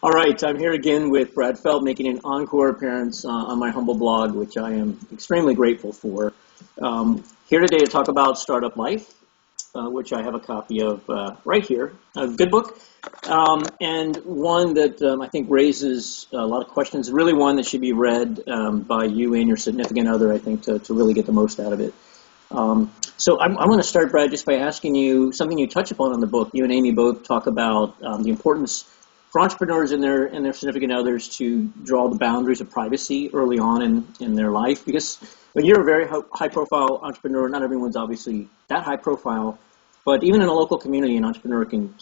All right, I'm here again with Brad Feld making an encore appearance on my humble blog, which I am extremely grateful for. Here today to talk about Startup Life, which I have a copy of right here. A good book, and one that I think raises a lot of questions, really one that should be read by you and your significant other, I think, to really get the most out of it. So I'm going to start, Brad, just by asking you something you touch upon in the book. You and Amy both talk about the importance for entrepreneurs and their significant others to draw the boundaries of privacy early on in their life, because when you're a very high-profile entrepreneur, not everyone's obviously that high-profile, but even in a local community, an entrepreneur can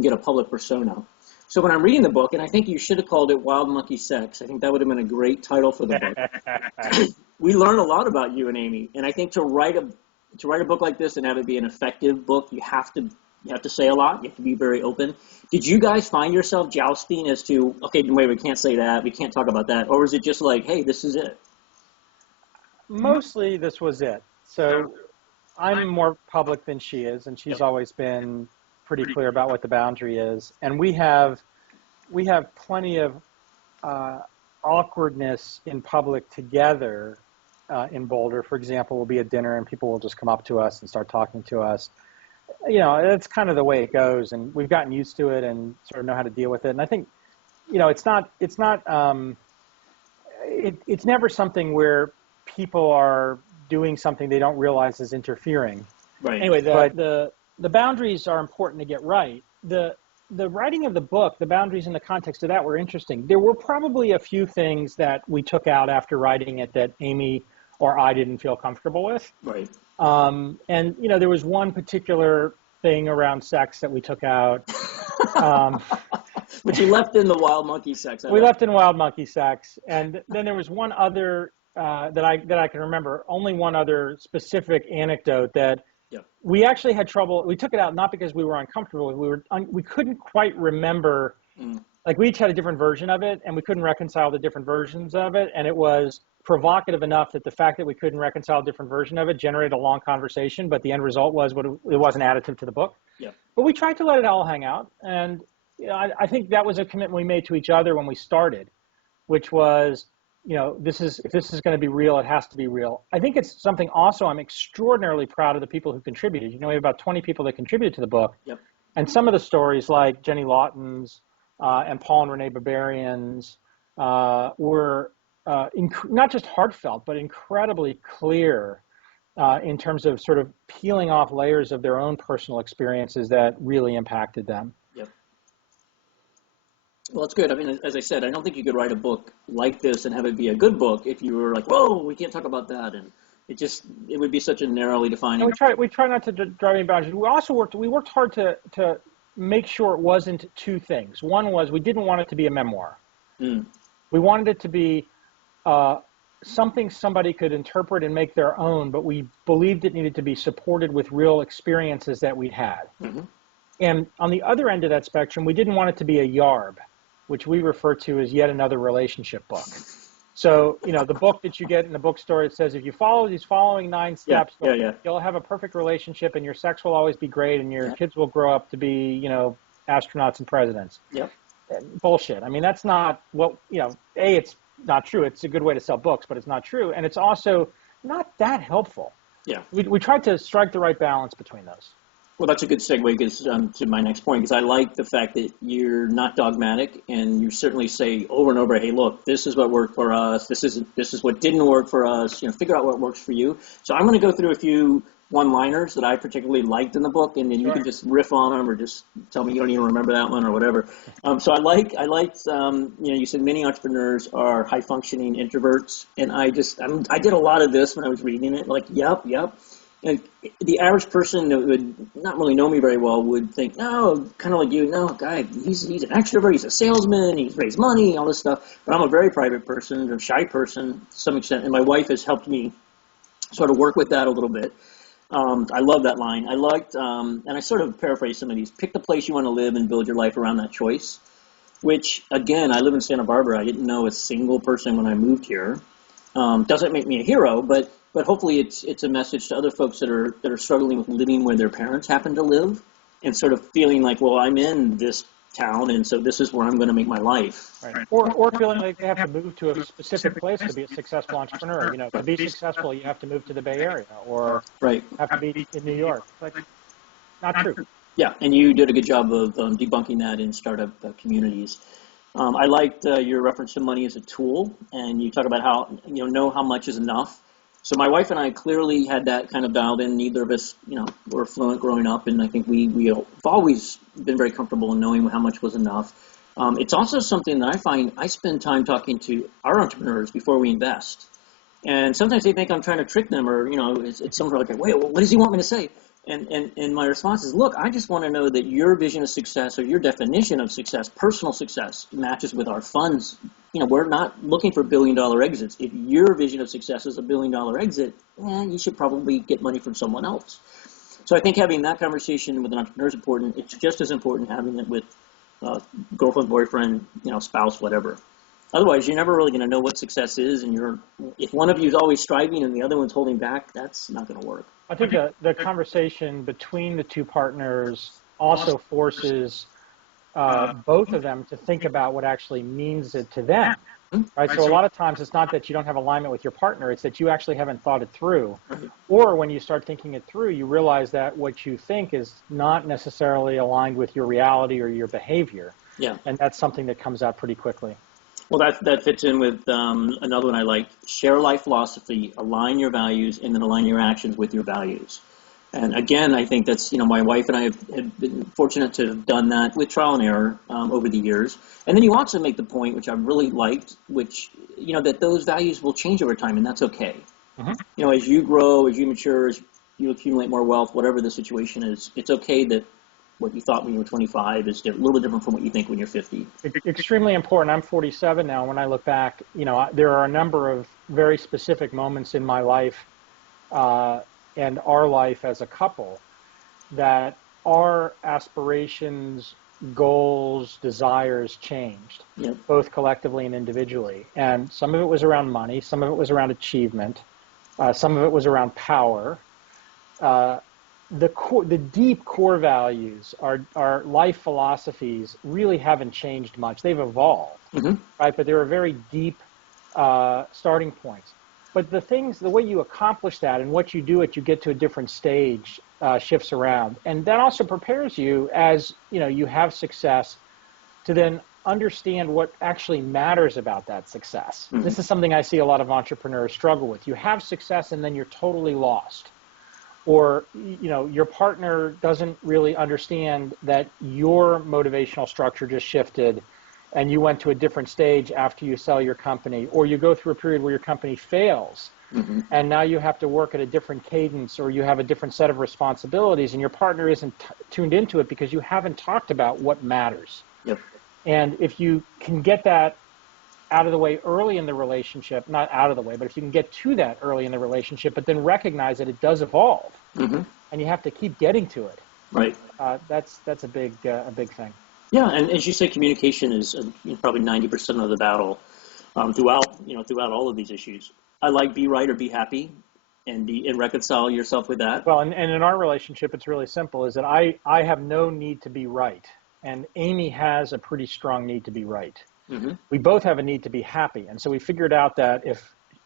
get a public persona. So when I'm reading the book, and I think you should have called it Wild Monkey Sex, I think that would have been a great title for the book. We learn a lot about you and Amy, and I think to write a book like this and have it be an effective book, you have to say a lot. You have to be very open. Did you guys find yourself jousting as to, okay, wait, we can't say that, we can't talk about that, or was it just like, hey, this is it? Mostly this was it. So I'm more public than she is, and she's always been pretty clear about what the boundary is. And we have plenty of awkwardness in public together in Boulder. For example, we'll be at dinner and people will just come up to us and start talking to us. You know, it's kind of the way it goes, and we've gotten used to it and sort of know how to deal with it. And I think, you know, it's never something where people are doing something they don't realize is interfering. Right. Anyway, the boundaries are important to get right. The writing of the book, the boundaries in the context of that were interesting. There were probably a few things that we took out after writing it that Amy or I didn't feel comfortable with. Right. And, you know, there was one particular thing around sex that we took out. But you left in the Wild Monkey Sex. We left in Wild Monkey Sex. And then there was one other that I can remember, only one other specific anecdote that we actually had trouble. We took it out not because we were uncomfortable. We couldn't quite remember. Like, we each had a different version of it, and we couldn't reconcile the different versions of it. And it was provocative enough that the fact that we couldn't reconcile a different version of it generated a long conversation, but the end result was it wasn't additive to the book. Yeah. But we tried to let it all hang out. And you know, I think that was a commitment we made to each other when we started, which was, you know, if this is going to be real, it has to be real. I think it's something also I'm extraordinarily proud of the people who contributed. You know, we have about 20 people that contributed to the book. Yep. And some of the stories, like Jenny Lawton's and Paul and Renee Barbarian's, were not just heartfelt, but incredibly clear in terms of sort of peeling off layers of their own personal experiences that really impacted them. Yep. Well, it's good. I mean, as I said, I don't think you could write a book like this and have it be a good book if you were like, whoa, we can't talk about that. And it would be such a narrowly defined. We try not to drive any boundaries. We worked hard to make sure it wasn't two things. One was we didn't want it to be a memoir. We wanted it to be something somebody could interpret and make their own, but we believed it needed to be supported with real experiences that we'd had. And on the other end of that spectrum, we didn't want it to be a yarb, which we refer to as yet another relationship book. So, you know, the book that you get in the bookstore, it says if you follow these following 9 steps, you'll have a perfect relationship and your sex will always be great and your kids will grow up to be, you know, astronauts and presidents. Yep. Bullshit. I mean, that's not what, you know, it's not true. It's a good way to sell books, but it's not true. And it's also not that helpful. Yeah. We tried to strike the right balance between those. Well, that's a good segue to my next point, because I like the fact that you're not dogmatic and you certainly say over and over, hey, look, this is what worked for us. This is what didn't work for us. You know, figure out what works for you. So I'm going to go through a few one-liners that I particularly liked in the book, and then you can just riff on them or just tell me you don't even remember that one or whatever. So I liked, you know, you said many entrepreneurs are high-functioning introverts, and I did a lot of this when I was reading it, like, yep. And the average person that would not really know me very well would think, no, kind of like you, no, guy, he's an extrovert, he's a salesman, he's raised money, all this stuff. But I'm a very private person, a shy person to some extent, and my wife has helped me sort of work with that a little bit. I love that line. I liked, and I sort of paraphrase some of these, pick the place you want to live and build your life around that choice, which, again, I live in Santa Barbara. I didn't know a single person when I moved here. Doesn't make me a hero, but hopefully it's a message to other folks that are struggling with living where their parents happen to live and sort of feeling like, well, I'm in this town, and so this is where I'm going to make my life. Right. Or feeling like they have to move to a specific place to be a successful entrepreneur. You know, to be successful, you have to move to the Bay Area or have to be in New York. Like, not true. Yeah, and you did a good job of debunking that in startup communities. I liked your reference to money as a tool, and you talk about how, know how much is enough. So my wife and I clearly had that kind of dialed in. Neither of us, were fluent growing up, and I think we've always been very comfortable in knowing how much was enough. It's also something that I find I spend time talking to our entrepreneurs before we invest. And sometimes they think I'm trying to trick them, or, it's something like, wait, what does he want me to say? And my response is, look, I just want to know that your vision of success or your definition of success, personal success, matches with our funds. We're not looking for billion-dollar exits. If your vision of success is a billion-dollar exit, you should probably get money from someone else. So I think having that conversation with an entrepreneur is important. It's just as important having it with girlfriend, boyfriend, spouse, whatever. Otherwise, you're never really going to know what success is, and if one of you is always striving and the other one's holding back, that's not going to work. I think the conversation between the two partners also forces both of them to think about what actually means it to them, right? So a lot of times it's not that you don't have alignment with your partner, it's that you actually haven't thought it through. Or when you start thinking it through, you realize that what you think is not necessarily aligned with your reality or your behavior. Yeah. And that's something that comes out pretty quickly. Well, that fits in with another one I like. Share life philosophy, align your values, and then align your actions with your values. And again, I think that's, my wife and I have been fortunate to have done that with trial and error over the years. And then you also make the point, which I really liked, which, that those values will change over time, and that's okay. Mm-hmm. As you grow, as you mature, as you accumulate more wealth, whatever the situation is, it's okay that what you thought when you were 25 is a little bit different from what you think when you're 50. Extremely important. I'm 47 now. When I look back, there are a number of very specific moments in my life and our life as a couple that our aspirations, goals, desires changed, both collectively and individually. And some of it was around money. Some of it was around achievement. Some of it was around power. The deep core values, our life philosophies really haven't changed much. They've evolved, right? But there are very deep starting points. But the way you accomplish that and what you do you get to a different stage shifts around. And that also prepares you as, you have success to then understand what actually matters about that success. This is something I see a lot of entrepreneurs struggle with. You have success and then you're totally lost. Or, your partner doesn't really understand that your motivational structure just shifted and you went to a different stage after you sell your company, or you go through a period where your company fails and now you have to work at a different cadence, or you have a different set of responsibilities and your partner isn't tuned into it because you haven't talked about what matters. Yep. And if you can get that out of the way early in the relationship, not out of the way, but if you can get to that early in the relationship, but then recognize that it does evolve and you have to keep getting to it. Right. That's a big thing. Yeah. And as you say, communication is probably 90% of the battle throughout all of these issues. I like be right or be happy and reconcile yourself with that. Well, and in our relationship, it's really simple, is that I have no need to be right. And Amy has a pretty strong need to be right. We both have a need to be happy. And so we figured out that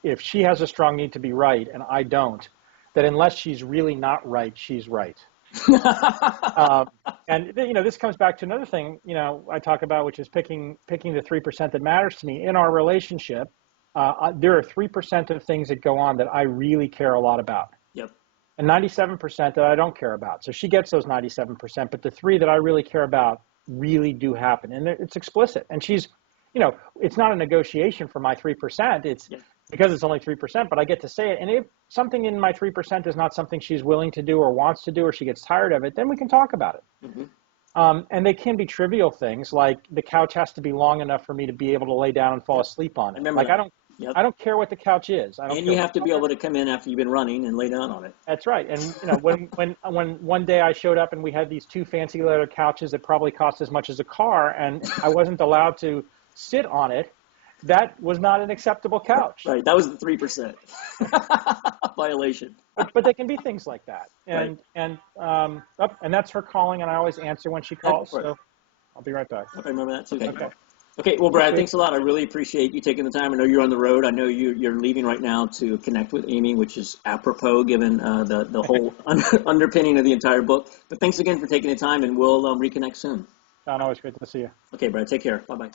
if she has a strong need to be right and I don't, that unless she's really not right, she's right. And this comes back to another thing, I talk about, which is picking the 3% that matters to me. In our relationship, there are 3% of things that go on that I really care a lot about. Yep. And 97% that I don't care about. So she gets those 97%, but the 3 that I really care about really do happen. And it's explicit. And she's, it's not a negotiation for my 3%. It's because it's only 3%, but I get to say it. And if something in my 3% is not something she's willing to do or wants to do, or she gets tired of it, then we can talk about it. And they can be trivial things, like the couch has to be long enough for me to be able to lay down and fall asleep on it. I don't care what the couch is. And you have to be able to come in after you've been running and lay down on it. That's right. And when one day I showed up and we had these 2 fancy leather couches that probably cost as much as a car, and I wasn't allowed to sit on it, that was not an acceptable couch. Right. That was the 3% violation. But they can be things like that. And that's her calling, and I always answer when she calls. So I'll be right back. I remember that too. Okay. Okay, well, Brad, thanks a lot. I really appreciate you taking the time. I know you're on the road. I know you're leaving right now to connect with Amy, which is apropos given the whole underpinning of the entire book. But thanks again for taking the time, and we'll reconnect soon. Don, always great to see you. Okay, Brad, take care. Bye-bye.